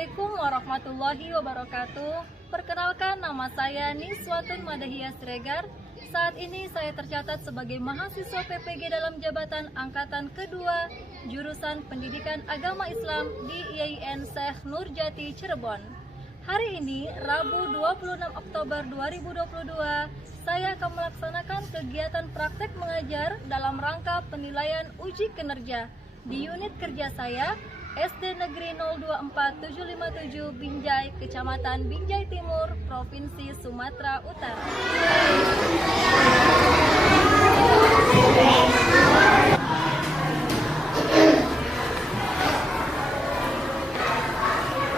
Assalamualaikum warahmatullahi wabarakatuh. Perkenalkan, nama saya Niswatun Madahiyah Siregar. Saat ini saya tercatat sebagai mahasiswa PPG dalam jabatan angkatan kedua jurusan Pendidikan Agama Islam di IAIN Syekh Nurjati Cirebon. Hari ini, Rabu 26 Oktober 2022, saya akan melaksanakan kegiatan praktek mengajar dalam rangka penilaian uji kinerja di unit kerja saya, SD Negeri 024757 Binjai, Kecamatan Binjai Timur, Provinsi Sumatera Utara.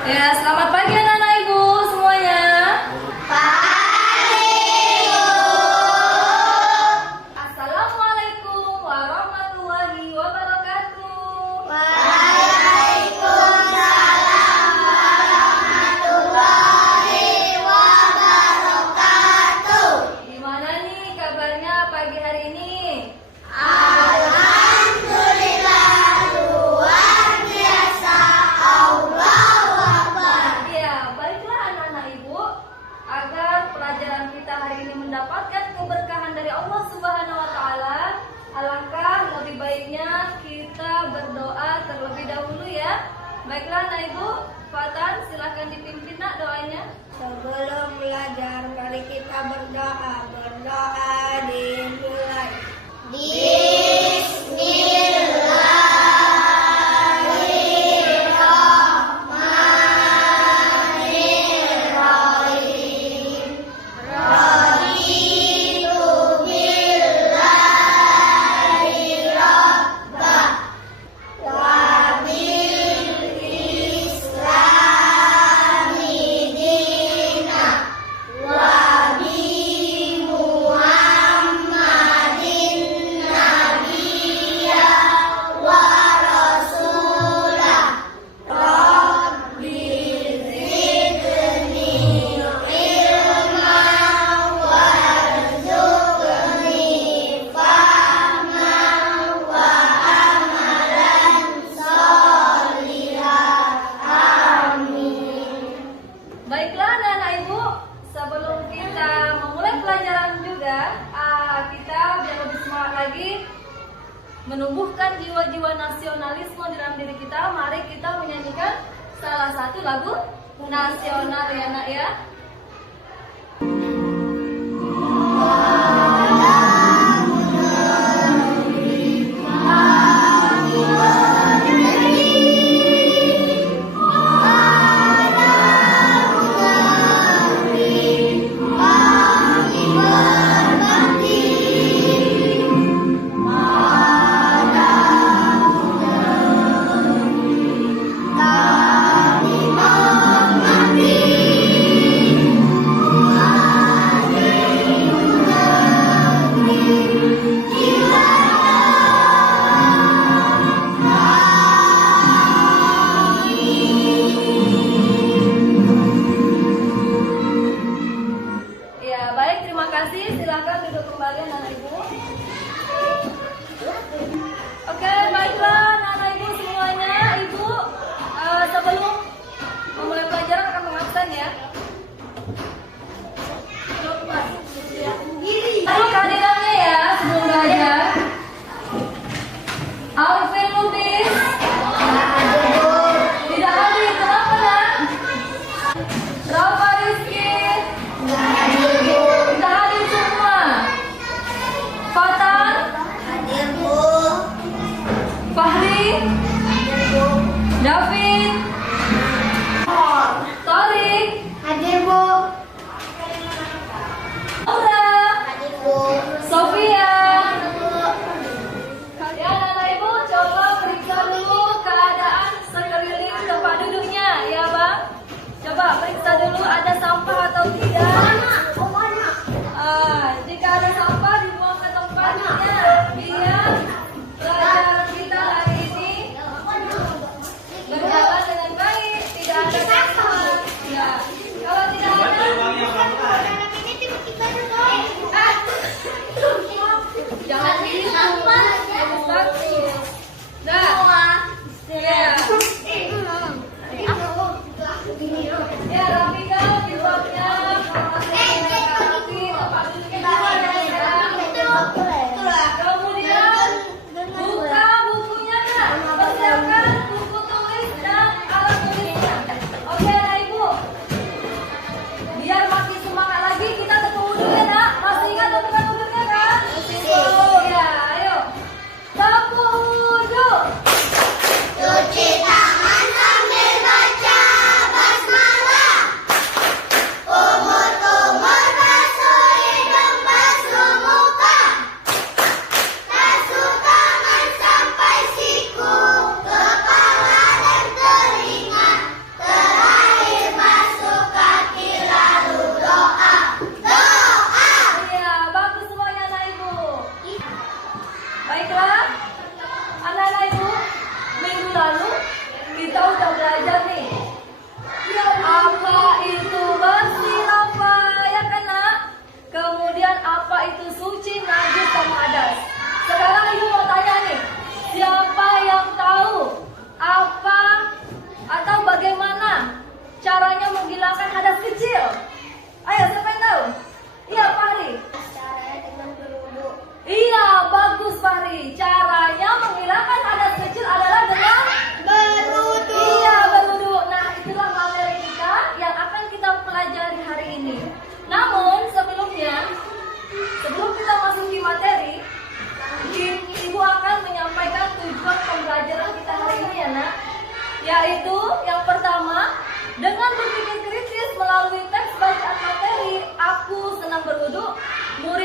Ya, selamat pagi anak-anak ibu semuanya. Pagi ibu. Assalamualaikum warahmatullahi wabarakatuh. Waalaikumsalam warahmatullahi wabarakatuh. Gimana nih kabarnya pagi hari ini? Mendapatkan keberkahan dari Allah Subhanahu wa taala, alangkah lebih baiknya kita berdoa terlebih dahulu ya. Baiklah Nak Ibu, Fatan silakan dipimpin Nak doanya. Sebelum belajar mari kita berdoa. Berdoa dimulai. Baiklah anak-anak ibu, sebelum kita memulai pelajaran juga, kita biar lebih semangat lagi menumbuhkan jiwa-jiwa nasionalisme di dalam diri kita. Mari kita menyanyikan salah satu lagu nasional ya Nak ya. Silakan duduk kembali anak ibu. Oke, baiklah anak ibu semuanya. Ibu sebelum memulai pelajaran akan mengabsen ya. Lalu kehadirannya ya sebelum belajar. Alvin Lubis tidak hadir, kenapa nak? Rafa Rizky tidak hadir semua. Fatan Hadir Bu. Fahri Hadir Bu. David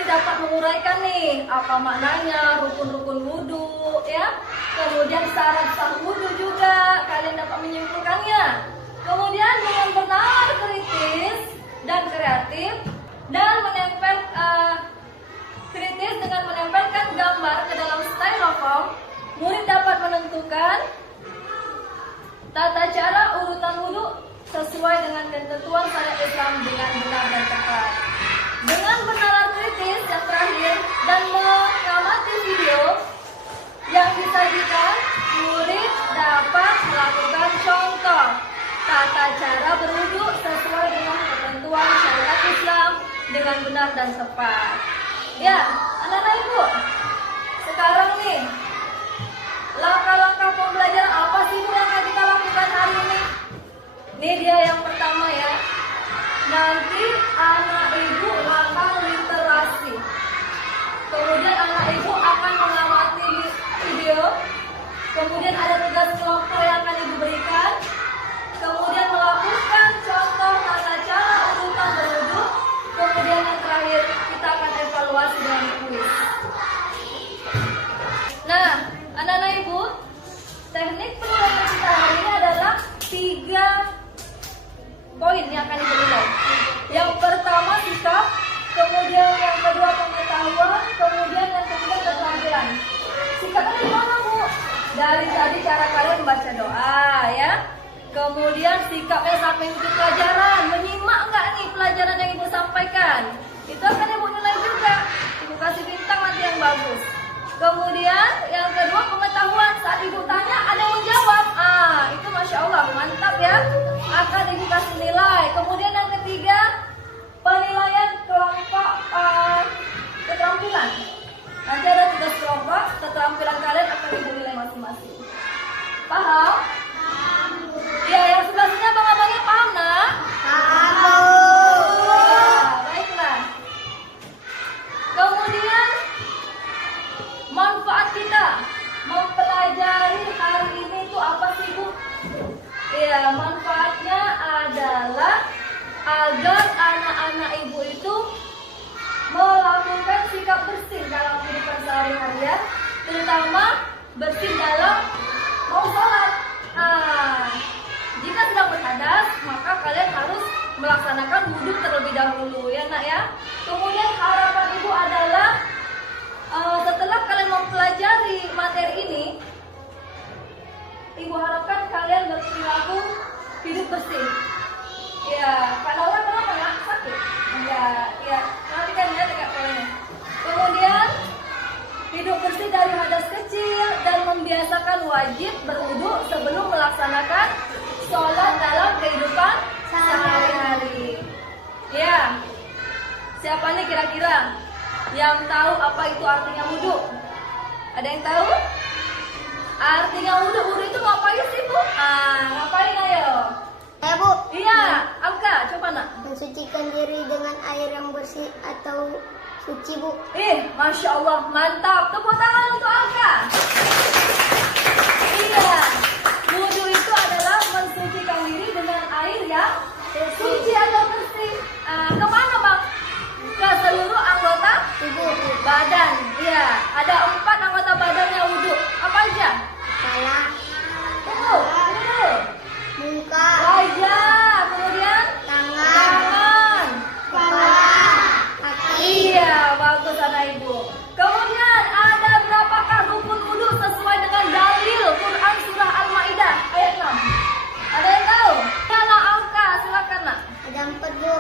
dapat menguraikan nih apa maknanya rukun-rukun wudhu ya. Kemudian syarat sah wudhu juga kalian dapat menyimpulkannya. Kemudian dengan benar kritis dan kreatif dan menempel kritis dengan menempelkan gambar ke dalam styrofoam, murid dapat menentukan tata cara urutan wudhu sesuai dengan ketentuan syariat Islam dengan benar dan tepat. Dengan benar kritis yang terakhir dan mengamati video yang disajikan, murid dapat melakukan contoh tata cara berwudu sesuai dengan ketentuan syariat Islam dengan benar dan tepat. Ya, anak-anak ibu, sekarang nih langkah-langkah pembelajaran apa sih Bu yang akan kita lakukan hari ini? Ini dia yang pertama ya. Nanti anak ibu langkah literasi. Kemudian anak ibu akan mengamati video. Kemudian ada tugas kelompok yang akan ibu berikan. Kemudian melakukan contoh tata cara urutan berwudu. Kemudian yang terakhir kita akan evaluasi dengan kuis. Nah, anak-anak ibu, teknik penilaian kita hari ini adalah 3 poin yang akan diberikan. Yang pertama sikap, kemudian yang kedua pengetahuan, kemudian yang ketiga keterampilan. Sikapnya dari mana Bu? Dari tadi cara kalian membaca doa ya. Kemudian sikapnya saat mengikuti pelajaran, menyimak nggak nih pelajaran yang ibu sampaikan? Itu akan ibu nilai juga. Ibu kasih bintang nanti yang bagus. Kemudian yang kedua pengetahuan, saat ibu tanya ada yang menjawab. Itu masya Allah mantap ya. Akan ibu kasih nilai. Kemudian yang ketiga penilaian kelompok keterampilan. Nanti ada tugas kelompok, keterampilan kalian akan ibu nilai masing-masing. Paham? Ya, yang sebelah sini abang-abangnya paham nak? Baiklah. Kemudian manfaat kita mempelajari hari ini itu apa sih Bu? Ya, manfaatnya adalah agar anak-anak ibu itu melakukan sikap bersih dalam kehidupan sehari-hari ya, terutama bersih dalam mau sholat. Jika sedang berhadas, maka kalian harus melaksanakan wudhu terlebih dahulu ya nak ya. Kemudian harapan ibu adalah setelah kalian mempelajari materi ini, ibu harapkan kalian berperilaku hidup bersih. Ya, Kak Laura kenapa nak? Sakit? Ya, nanti kan ya dekat kalian. Kemudian hidup bersih dari hadas kecil dan membiasakan wajib berwudu sebelum melaksanakan sholat dalam kehidupan sehari-hari. Ya, siapa nih kira-kira yang tahu apa itu artinya wudu? Ada yang tahu? Artinya wudu itu ngapain sih Bu? Ngapain ayo? Bu. Iya, Alka, coba nak. Mensucikan diri dengan air yang bersih atau suci Bu. Masya Allah, mantap. Tepuk tangan untuk Alka. Iya, wudu itu adalah mensucikan diri dengan air yang suci atau bersih. Kemana Bang? Ke seluruh anggota Tubuh. badan. Iya, ada 4 anggota badan yang wudu. Apa aja? Kepala. Tunggu. Muka. Wajah, kemudian tangan. Kepala. Kaki. Iya, bagus anak ibu. Kemudian ada berapakah rukun wudu sesuai dengan dalil Quran surah Al-Maidah ayat 6? Ada yang tahu? Ya nak Alka, silakan nak. Ada 4 Bu.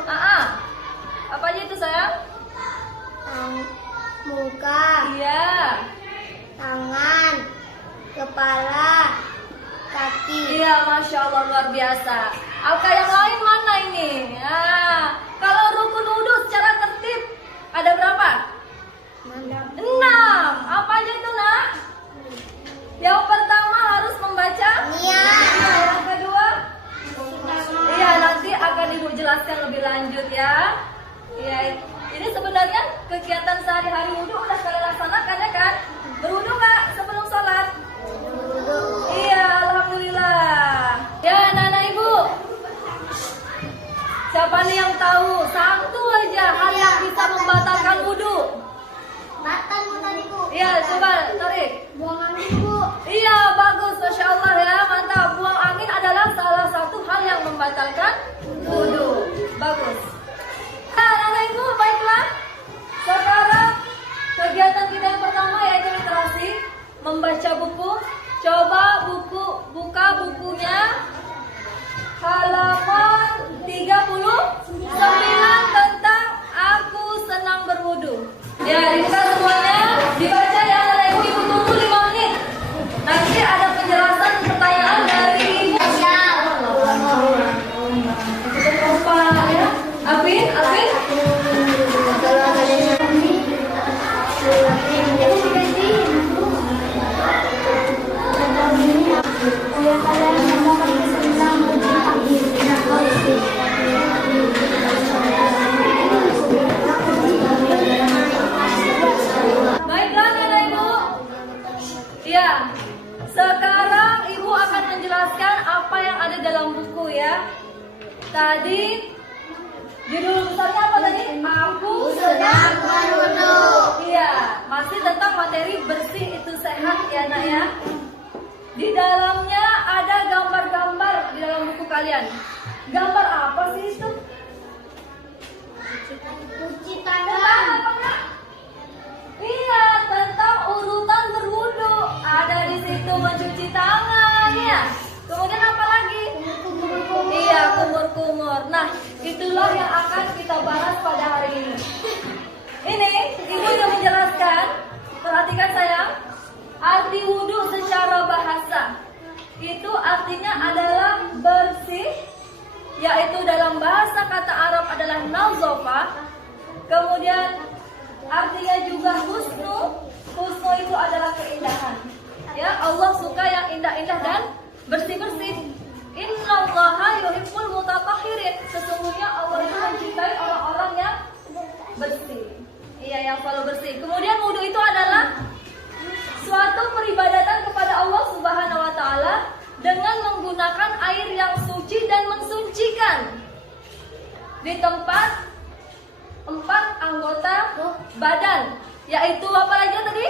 Apa aja itu sayang? Muka. Iya. Tangan. Kepala. Kaki. Iya, masya Allah luar biasa. Alka yang lain mana ini? Kalau rukun wudu secara tertib ada berapa? 6. Apa aja itu nak? Yang pertama harus membaca Niat. Yang kedua? Iya, nanti akan ibu jelaskan lebih lanjut ya. Iya, ini sebenarnya kegiatan sehari-hari wudu udah kalian laksanakan ya kan? Berwudu nggak sebelum sholat? Iya, alhamdulillah. Ya, anak-anak ibu. Siapa nih yang tahu satu aja hal yang bisa membatalkan wudu? Jadi judul besarnya apa tadi? Aku sedang berwudu. Iya, masih tentang materi bersih itu sehat ya nak ya. Di dalamnya ada gambar-gambar di dalam buku kalian. Gambar apa sih itu? Cuci Tentang tangan. apa enggak? Iya, tentang urutan berwudu. Ada di situ mencuci tangan ya. Kemudian apa lagi? Iya, kumur-kumur. Nah, itulah yang akan kita bahas pada hari ini. Ini ibu yang menjelaskan. Perhatikan sayang. Arti wudu secara bahasa itu artinya adalah bersih, yaitu dalam bahasa kata Arab adalah nazafah. Kemudian artinya juga husnu. Husnu itu adalah keindahan. Ya, Allah suka yang indah-indah dan bersih-bersih. Innallaha yuhibbul mutatahhirin. Sesungguhnya Allah itu mencintai orang-orang yang bersih. Iya, yang selalu bersih. Kemudian wudu itu adalah suatu peribadatan kepada Allah Subhanahu wa taala dengan menggunakan air yang suci dan mensucikan di tempat 4 anggota badan, yaitu apa aja tadi?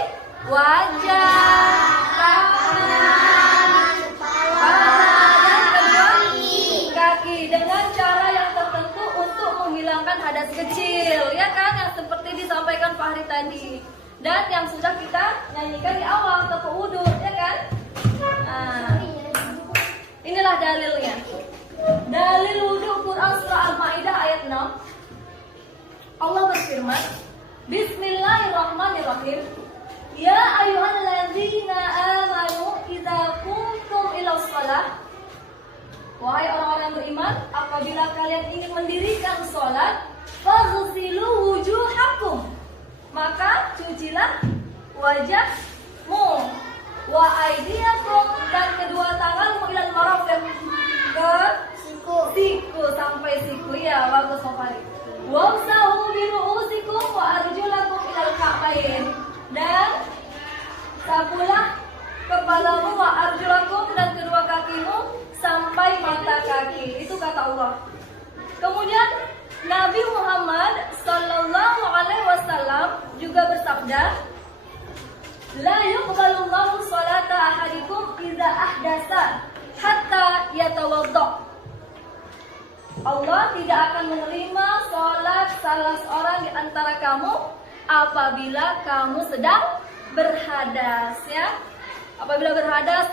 Wajah, tangan, kepala, dan kedua kaki dengan cara yang tertentu untuk menghilangkan hadas kecil, ya kan? Yang seperti disampaikan Fahri tadi dan yang sudah kita nyanyikan di awal tepuk wudu, ya kan? Nah, inilah dalilnya. Dalil wudu Quran surah Al-Maidah ayat 6. Allah berfirman, Bismillahirrahmanirrahim. Ya ayyuhalladzina amanu idza qumtum ila shalah. Wahai orang-orang yang beriman, apabila kalian ingin mendirikan salat, faghsilu wujuhakum. Maka cucilah wajahmu, wa aydiyakum, dan kedua tanganmu ilal marafiq, ke siku sampai siku, ya bagus Fahri. Wamsahu bi ru'usikum wa arjulakum ilal ka'bain, dan sapulah kepalamu wa arjulakum, dan kedua kakimu sampai mata kaki. Itu kata Allah. Kemudian Nabi Muhammad Sallallahu Alaihi Wasallam juga bersabda, La yuqbalullahu salata ahadikum idza ahdasa hatta yatawadda. Allah tidak akan menerima salat salah seorang di antara kamu apabila kamu sedang berhadas, ya. Apabila berhadas,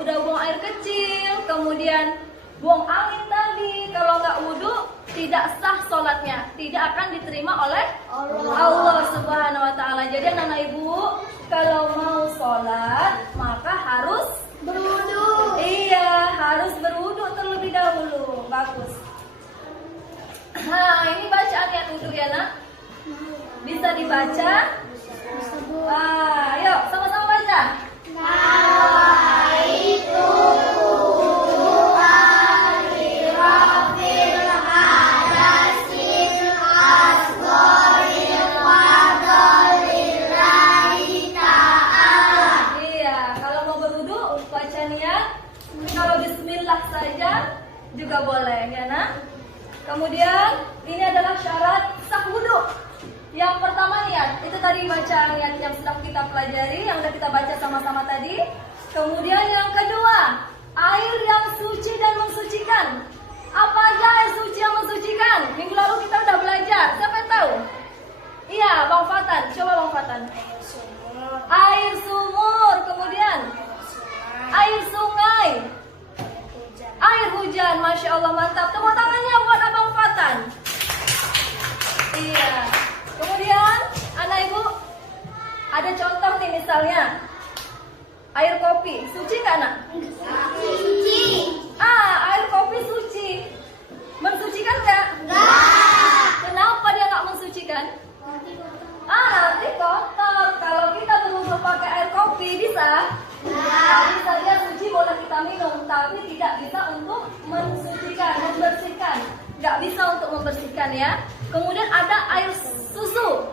udah buang air kecil, kemudian buang angin tadi, kalau nggak wudu tidak sah sholatnya, tidak akan diterima oleh Allah Subhanahu wa taala. Jadi anak ibu, kalau mau sholat maka harus berwudu. Iya, harus berwudu terlebih dahulu. Bagus. Nah, ini bacaan yang wudu ya nak. Bisa dibaca? Ayo sama-sama baca. Nawaitu juga boleh ya nak. Kemudian ini adalah syarat sah wudu. Yang pertama niat, itu tadi bacaan niat yang sudah kita pelajari, yang sudah kita baca sama-sama tadi. Kemudian yang kedua, air yang suci dan mensucikan. Apa aja air suci yang mensucikan? Minggu lalu kita udah belajar. Siapa yang tahu? Iya, Bang Fatan. Coba Bang Fatan. Air sumur, kemudian air sungai, air hujan. Masya Allah, mantap. Tepuk tangannya buat Abang Fatan. Iya. Kemudian anak ibu, ada contoh nih misalnya air kopi, suci nggak nak? suci. Air kopi suci. Mensucikan nggak? Enggak. Kenapa dia nggak mensucikan? Nanti kotor. Kalau kita berwudu pakai air kopi bisa? Bisa dia suci, boleh kita minum, tapi tidak bisa untuk mensucikan, membersihkan. Nggak bisa untuk membersihkan ya. Kemudian ada air susu.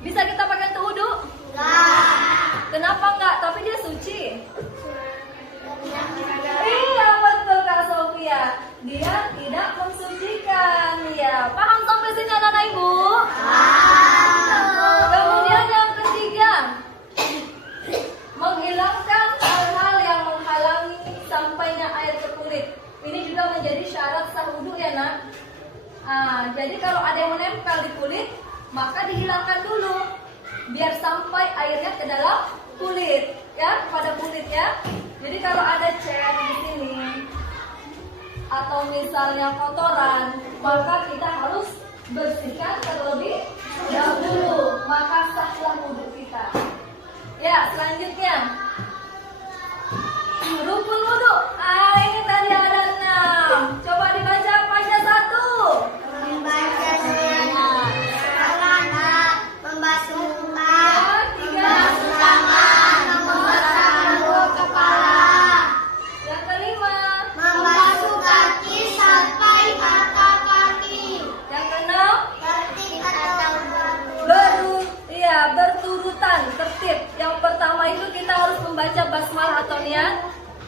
Bisa kita pakai untuk wudu? Enggak. Kenapa enggak? Tapi dia suci. Iya betul Kak Sofia. Dia tidak mensucikan. dihilangkan dulu biar sampai airnya ke dalam kulit, ya, pada kulit ya. Jadi kalau ada cat di sini atau misalnya kotoran, maka kita harus bersihkan terlebih dahulu, maka sahlah wudhu kita. Ya, selanjutnya rukun wudhu. Ini tadi ada 6. Coba dibaca aja 1. Membaca sunnah, membasuh muka, membasuh tangan, membasuh kedua kepala. Yang kelima, Membasuh kaki sampai mata kaki. yang keenam, Tertib atau berturutan, tertib. Yang pertama itu kita harus membaca basmalah atau niat.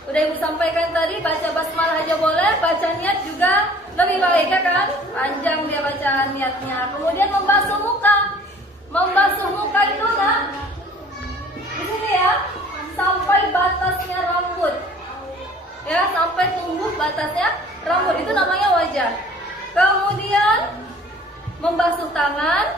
Udah Ibu sampaikan tadi, baca basmalah aja boleh, baca niat juga lebih baik ya kan? Panjang dia bacaan niatnya. Kemudian membasuh muka. Membasuh muka itu di sini ya, sampai batasnya rambut. Ya, sampai tumbuh batasnya rambut, itu namanya wajah. Kemudian membasuh tangan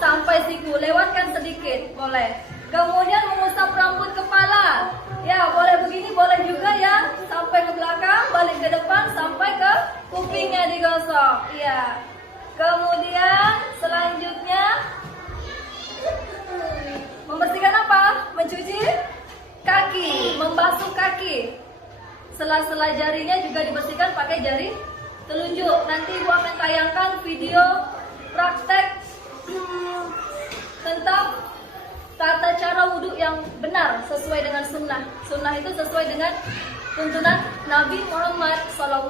sampai siku, lewatkan sedikit, boleh. Kemudian mengusap rambut kepala. Ya, boleh begini, boleh juga ya. Sampai ke belakang, balik ke depan, sampai ke kupingnya digosok. Iya. Kemudian selanjutnya membersihkan apa? Mencuci kaki, membasuh kaki. Sela-sela jarinya juga dibersihkan pakai jari telunjuk. Nanti Ibu akan tayangkan video praktek tentang tata cara wudhu yang benar sesuai dengan sunnah. Sunnah itu sesuai dengan tuntunan Nabi Muhammad SAW.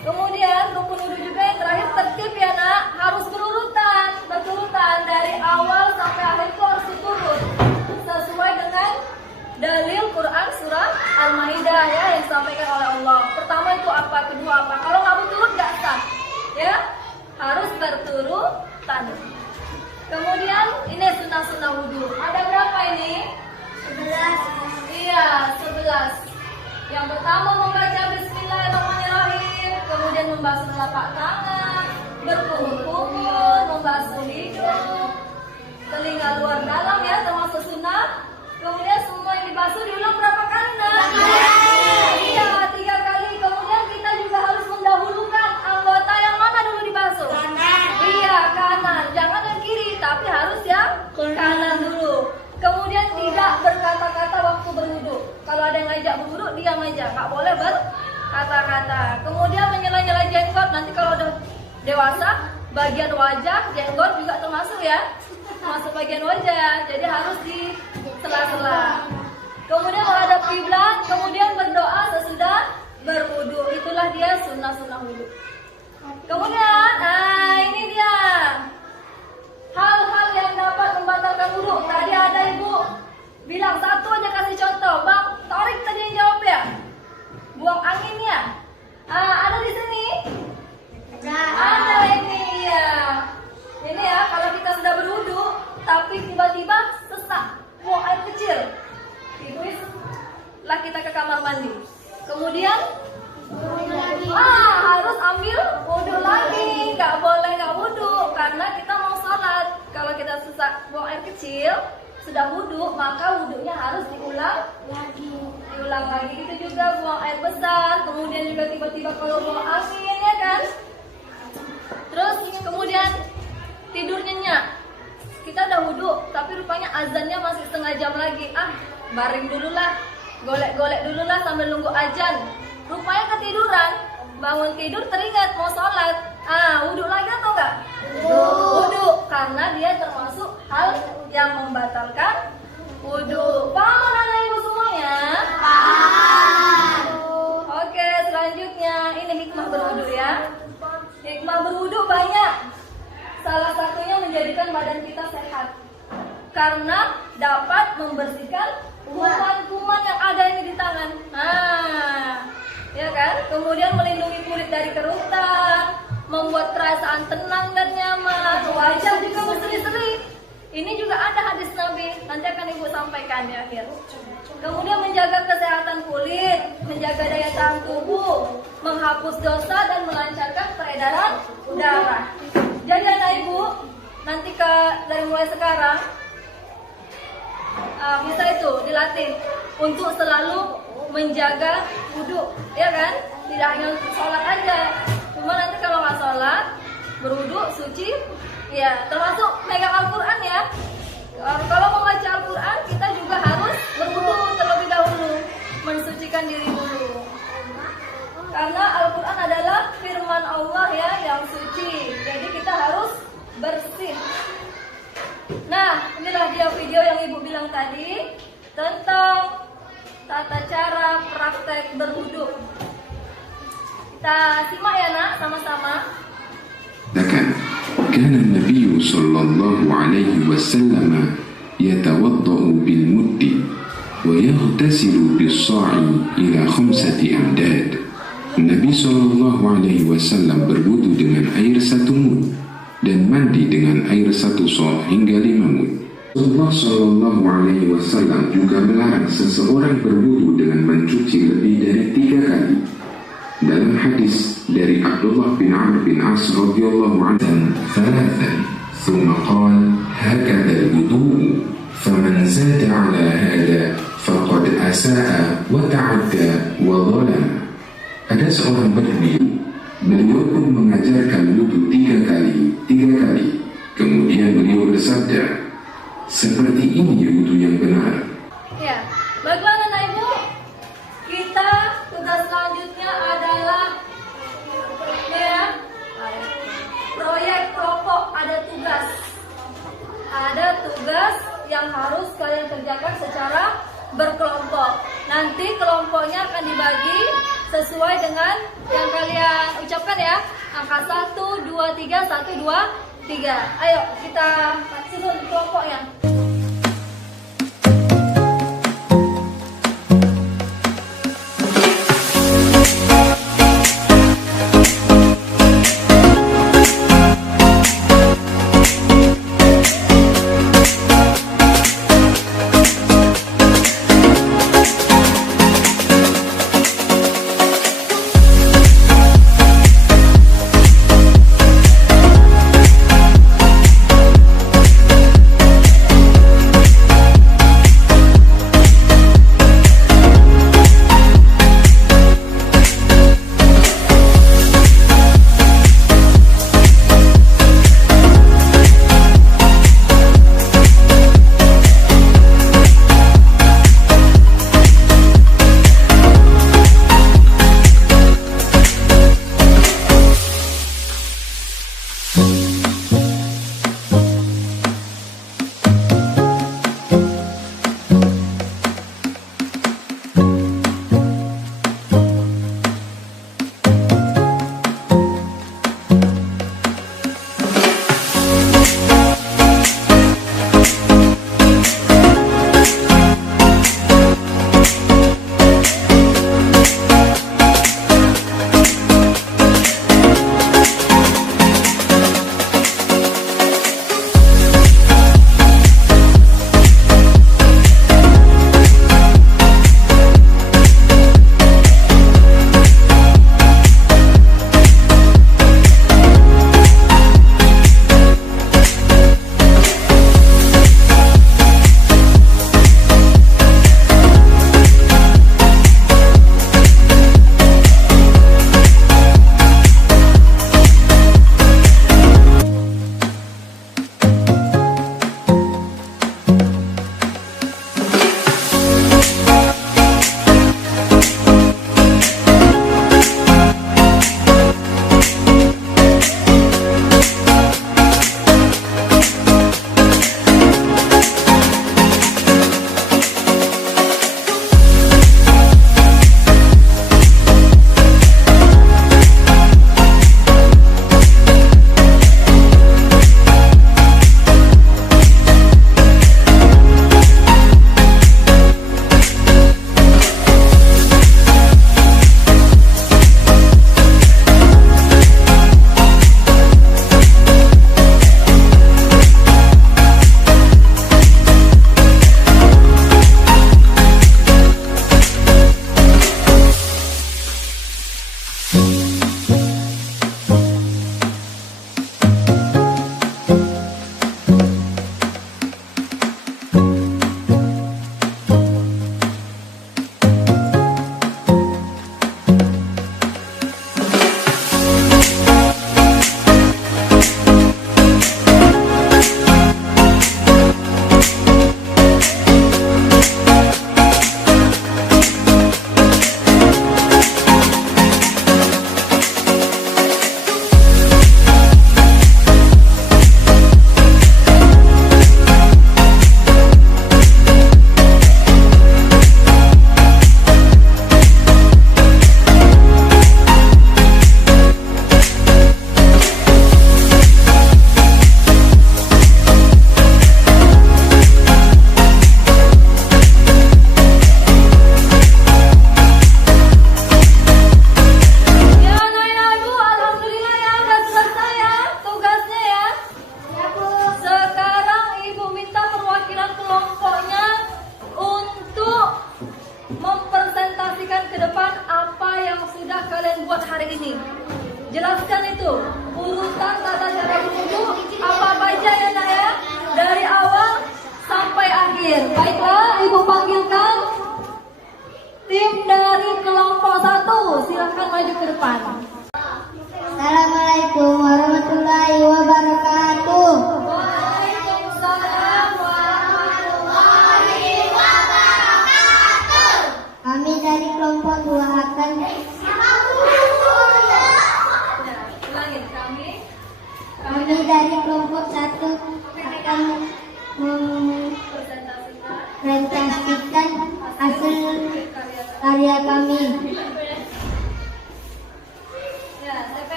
Kemudian rukun wudhu juga yang terakhir tertib ya nak, harus berturutan dari awal sampai akhir itu harus diturut sesuai dengan dalil Quran surah Al-Maidah ya, yang disampaikan oleh Allah. Pertama itu apa, kedua apa. Kalau nggak berturut nggak sah ya, harus berturutan. Kemudian ini sunnah-sunnah wudhu. Ada berapa ini? 11. Iya, 11. Yang pertama membaca Bismillahirrahmanirrahim, kemudian membasuh telapak tangan, berkumur-kumur, membasuh hidung, telinga luar dalam ya, termasuk sunnah. Kemudian semua yang dibasuh diulang berapa kali nak? 3 Iya, 3 kali. Kemudian kita juga harus mendahulukan anggota yang mana dulu dibasuh? Kanan. Iya, kanan. Jangan yang kiri, tapi harus yang kanan dulu. Kemudian tidak berkata-kata waktu berwudu. Kalau ada yang ngajak berwudu, diam aja, nggak boleh berkata-kata. Kemudian menyela-nyela jenggot. Nanti kalau udah dewasa, bagian wajah, jenggot juga termasuk ya, termasuk bagian wajah. Jadi harus di sela-sela. Kemudian menghadap kiblat, kemudian berdoa sesudah berwudu. Itulah dia sunnah-sunnah wudu. Kemudian, ini dia hal-hal yang dapat membatalkan wudu. Tadi ada ibu bilang satu aja, kasih contoh. Bang Torik tadi yang jawab ya. Buang anginnya. Ada di sini. Ada ini ya. Ini ya, kalau kita sudah berwudu, tapi tiba-tiba sesak, buang air kecil. Itu lah kita ke kamar mandi. Kemudian harus ambil wudhu lagi, nggak boleh nggak wudhu karena kita mau sholat. Kalau kita sesak buang air kecil, sudah wudhu, maka wudhunya harus diulang lagi. Itu juga buang air besar, kemudian juga tiba-tiba kalau buang angin ya kan. Terus kemudian tidur nyenyak. Kita udah wudhu, tapi rupanya azannya masih setengah jam lagi. Baring dulu lah, golek-golek dulu lah sambil nunggu azan. Rupanya ketiduran, bangun tidur teringat mau sholat. Wudhu lagi atau enggak? Wudhu, karena dia termasuk hal yang membatalkan wudhu. Paham anak ibu semuanya? Paham. Oke, selanjutnya ini hikmah berwudhu ya. Hikmah berwudhu banyak. Salah satunya menjadikan badan kita sehat, karena dapat membersihkan kuman-kuman yang ada ini di tangan. Ya kan? Kemudian melindungi kulit dari kerutan, membuat perasaan tenang dan nyaman. Wajah juga berseri-seri. Ini juga ada hadis Nabi, nanti akan ibu sampaikan di akhir. Kemudian menjaga kesehatan kulit, menjaga daya tahan tubuh, menghapus dosa dan melancarkan peredaran darah. Jadi anak dari mulai sekarang bisa itu dilatih untuk selalu menjaga wudhu, ya kan? Tidak hanya untuk sholat aja, cuma nanti kalau nggak sholat, berwudhu, suci, ya termasuk megang Al-Quran ya. Kalau mau baca Al-Quran, kita juga harus berwudhu terlebih dahulu, mensucikan diri dulu. Karena Al-Quran adalah firman Allah ya, yang suci. Jadi kita harus bersih. Nah, inilah dia video yang Ibu bilang tadi tentang tata cara praktek berwudhu. Kita simak ya nak, sama-sama. كان النبي صلى الله عليه وسلم يتوضأ بالمد ويغتسل بالصاع إلى 5 أمداد. Nabi Shallallahu Alaihi Wasallam berwudu dengan air 1 mud dan mandi dengan air 1 sa' hingga 5 mud. Rasulullah Shallallahu Alaihi Wasallam juga melarang seseorang berwudu dengan mencuci lebih dari 3 kali. Dalam hadis dari Abdullah bin Amr bin As radhiyallahu anhu, ثلاثا ثم قال هكذا الوضوء فمن زاد على هذا فقد أساء وتعدى وظلم. Ada seorang berdiri, beliau pun mengajarkan wudhu 3 kali. Kemudian beliau bersabda, seperti ini wudhu yang benar. Ya, bagaimana Anak Ibu? Kita tugas selanjutnya adalah ya, proyek kelompok. Ada tugas yang harus kalian kerjakan secara berkelompok. Nanti kelompoknya akan dibagi sesuai dengan yang kalian ucapkan ya. Angka 1, 2, 3, 1, 2, 3. Ayo kita susun kelompoknya.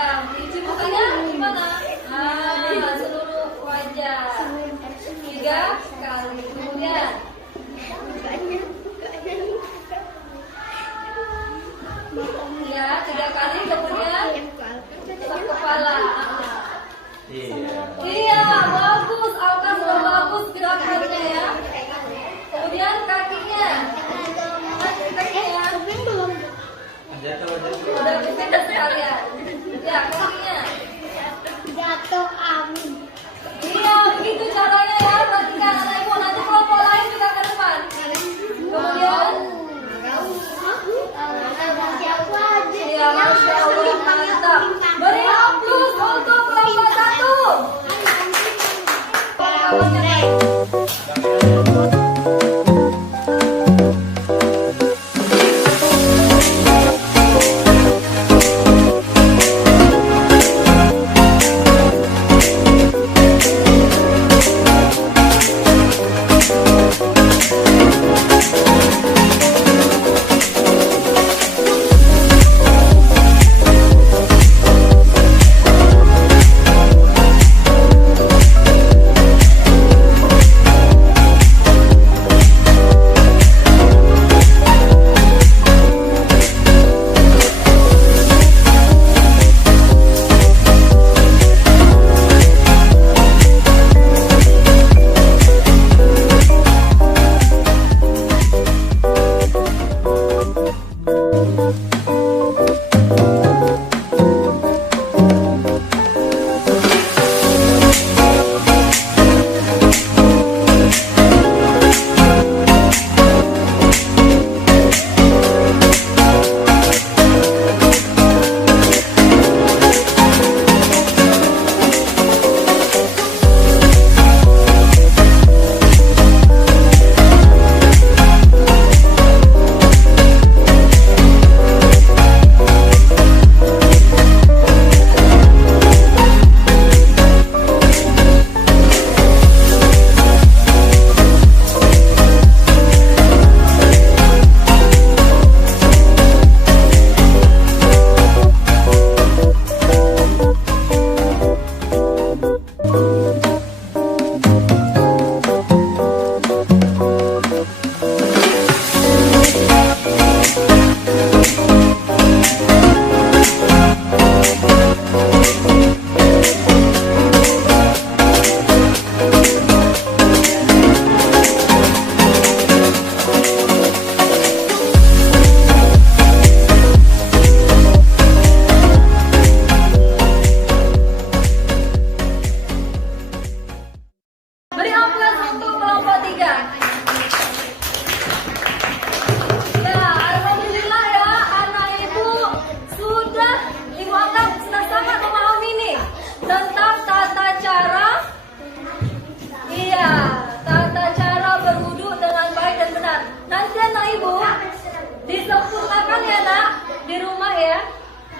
Ya, dicuci mukanya gimana? Nah, seluruh wajah 3 kali. Kemudian ya 3 kali, kemudian ke kepala. Iya, bagus. Alka sudah bagus gerakannya ya. Kemudian kakinya. Kakinya. Udah bisa sekalian. Ya, kakinya. Jatuh amin. Iya, begitu caranya ya. Perhatikan anak ibu, nanti kelompok lain juga ke depan. Kemudian iya, Masya Allah, mantap. Beri aplaus untuk kelompok 1.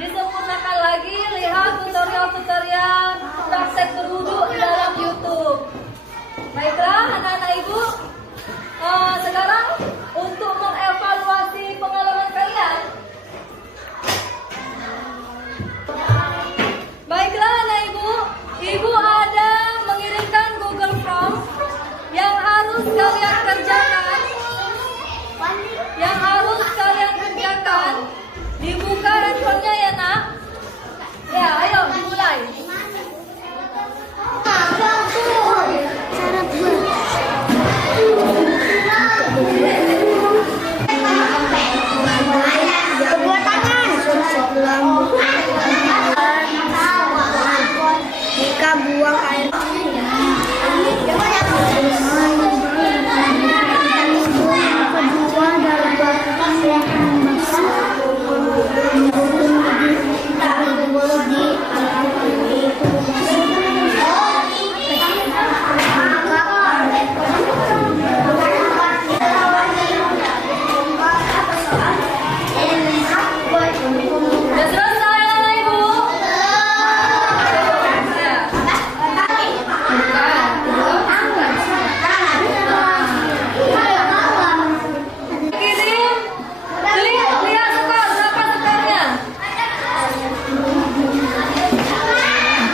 Disempurnakan lagi, lihat tutorial-tutorial praktek berwudu di dalam YouTube. Baiklah anak-anak ibu, sekarang untuk mengevaluasi pengalaman kalian. Baiklah anak ibu ada mengirimkan Google Form yang harus kalian kerjakan. Dibuka handphonenya ya nak. Ya, ayo dimulai.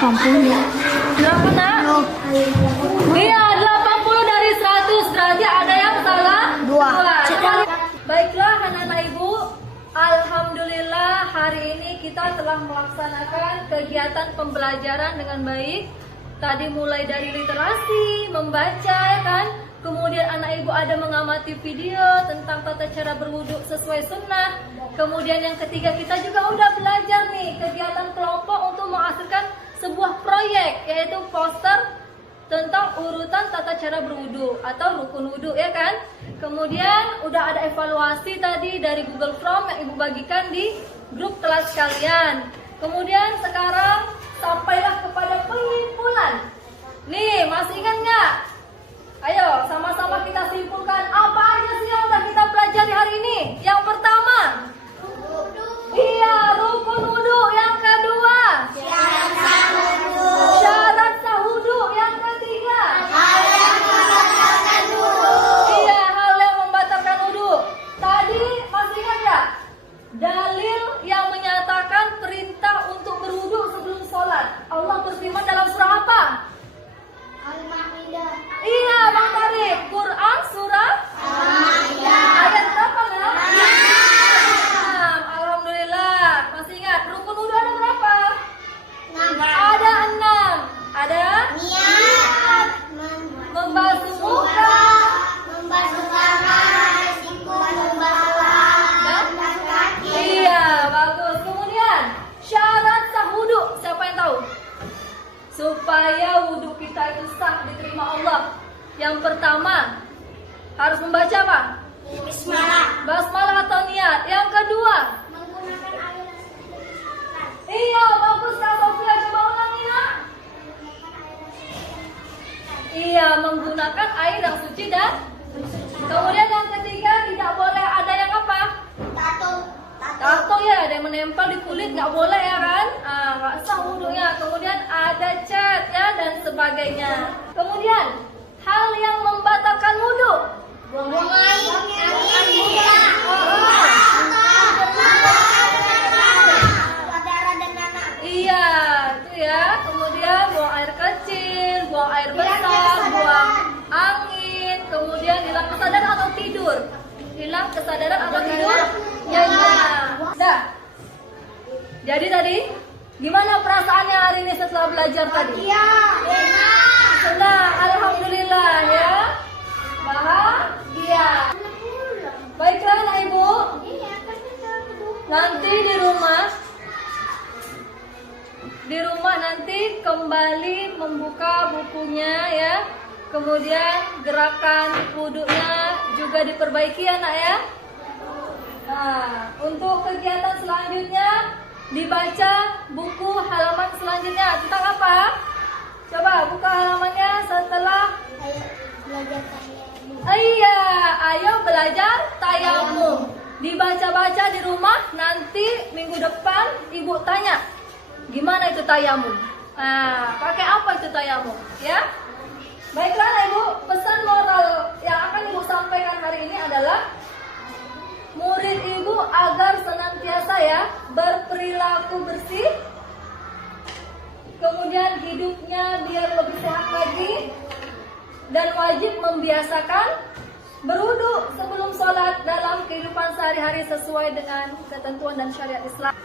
Berapa nak? Iya, 80 dari 100. Berarti ada yang salah? Dua. Baiklah anak-anak ibu, alhamdulillah hari ini kita telah melaksanakan kegiatan pembelajaran dengan baik. Tadi mulai dari literasi, membaca ya kan. Kemudian anak ibu ada mengamati video tentang tata cara berwudu sesuai sunnah. Kemudian yang ketiga kita juga udah belajar nih kegiatan kelompok untuk menghasilkan sebuah proyek, yaitu poster tentang urutan tata cara berwudu atau rukun wudu ya kan. Kemudian udah ada evaluasi tadi dari Google Form yang ibu bagikan di grup kelas kalian. Kemudian sekarang sampailah kepada penyimpulan. Nih, masih ingat nggak? Ayo, sama-sama kita simpulkan apa aja sih yang udah kita pelajari hari ini. Yang pertama, iya, rukun wudu. Yang kedua, syarat sah wudu. Yang ketiga, iya, hal yang membatalkan wudu. Tadi masih ingat nggak? Dalil yang menyatakan perintah untuk berwudu sebelum sholat. Allah berfirman dalam surah apa? Al-Maidah. Iya, Bang Tarik. Quran surah ayat berapa nak? 6. Alhamdulillah. Masih ingat rukun wudu ada berapa? 6. Ada 6. Ada Niat, membasuh muka, membasuh tangan, siku, membasuh kaki. iya, bagus. Kemudian syarat sah wudu. Siapa yang tahu? Supaya wudu kita itu sah diterima Allah. Yang pertama harus membaca apa? Bismillah. Basmalah atau niat. Yang kedua, Menggunakan air yang suci dan disucikan. iya, bagus Kak Sofia, coba ulangi nak. Iya, menggunakan air yang suci dan kemudian yang ketiga tidak boleh ada yang apa? Tato ya, ada yang menempel di kulit nggak boleh ya kan? Nggak sah wudunya. Kemudian ada cat ya dan sebagainya. Kemudian hal yang membatalkan wudu. Buang air. Iya, itu ya. Kemudian buang air kecil, buang air besar, buang angin. Kemudian hilang kesadaran atau tidur. Hilang kesadaran atau tidur. Ya. Dah. Jadi tadi gimana perasaannya hari ini setelah belajar tadi? Senang, alhamdulillah ya. Bahagia. Baiklah anak ibu, nanti di rumah nanti kembali membuka bukunya ya. Kemudian gerakan wudunya juga diperbaiki ya nak ya. Nah, untuk kegiatan selanjutnya dibaca buku halaman selanjutnya tentang apa? Coba buka halamannya setelah iya, ayo belajar tayamum. Dibaca-baca di rumah, nanti minggu depan ibu tanya gimana itu tayamum. Nah, pakai apa itu tayamum ya? Baiklah ibu, pesan moral yang akan ibu sampaikan hari ini adalah murid ibu agar senantiasa ya berperilaku bersih, kemudian hidupnya biar lebih sehat lagi, dan wajib membiasakan berwudu sebelum sholat dalam kehidupan sehari-hari sesuai dengan ketentuan dan syariat Islam.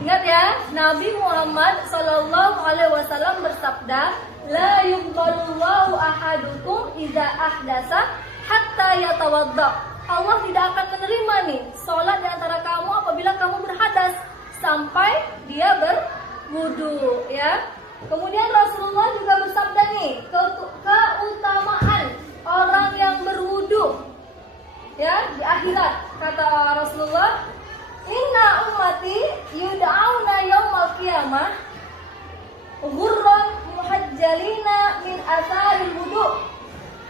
Ingat ya, Nabi Muhammad SAW bersabda, la yuqbalullahu ahadukum idza ahdasa hatta yatawadda. Allah tidak akan menerima nih sholat di antara kamu apabila kamu berhadas sampai dia berwudu ya. Kemudian Rasulullah juga bersabda nih, keutamaan orang yang berwudu ya di akhirat. Kata Rasulullah, inna ummati yud'auna yaumal qiyamah ghurran muhajjalina min atharil wudu.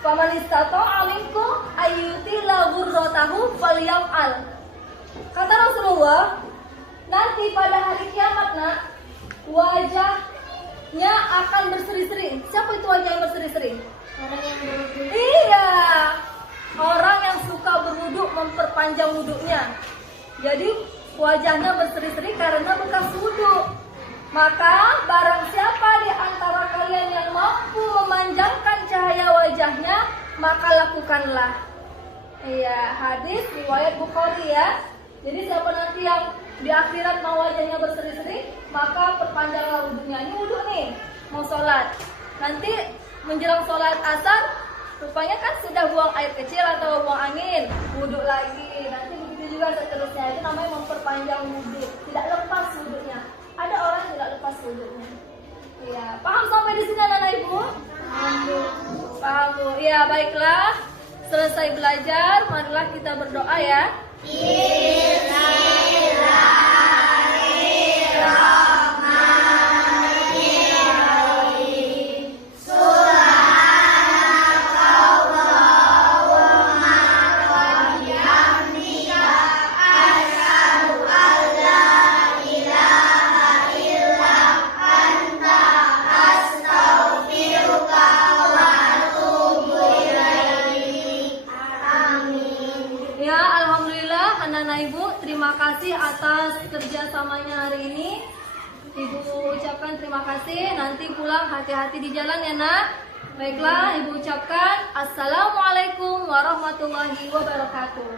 Faman istata'a minkum ayyutila ghurratahu falyaf'al. Kata Rasulullah, nanti pada hari kiamat nak, wajahnya akan berseri-seri. Siapa itu wajah yang berseri-seri? Orang yang berwudu. Iya, orang yang suka berwudu memperpanjang wudunya. Jadi wajahnya berseri-seri karena bekas wudu. Maka barang siapa di antara kalian yang mampu memanjangkan cahaya wajahnya, maka lakukanlah. Iya, hadis riwayat Bukhari ya. Jadi siapa nanti yang di akhirat mau wajahnya berseri-seri, maka perpanjanglah wudunya. Ini wudu nih, mau sholat. Nanti menjelang sholat asar, rupanya kan sudah buang air kecil atau buang angin, wudu lagi. Nanti begitu juga seterusnya. Itu namanya memperpanjang wudu. Tidak lepas wudunya. Ada orang yang tidak lepas wudunya. Iya, paham sampai di sini anak ibu? Paham bu? Iya, baiklah. Selesai belajar, marilah kita berdoa ya. Ya, alhamdulillah anak-anak ibu, terima kasih atas kerjasamanya hari ini. Ibu ucapkan terima kasih. Nanti pulang hati-hati di jalan ya nak. Baiklah, ibu ucapkan assalamualaikum warahmatullahi wabarakatuh.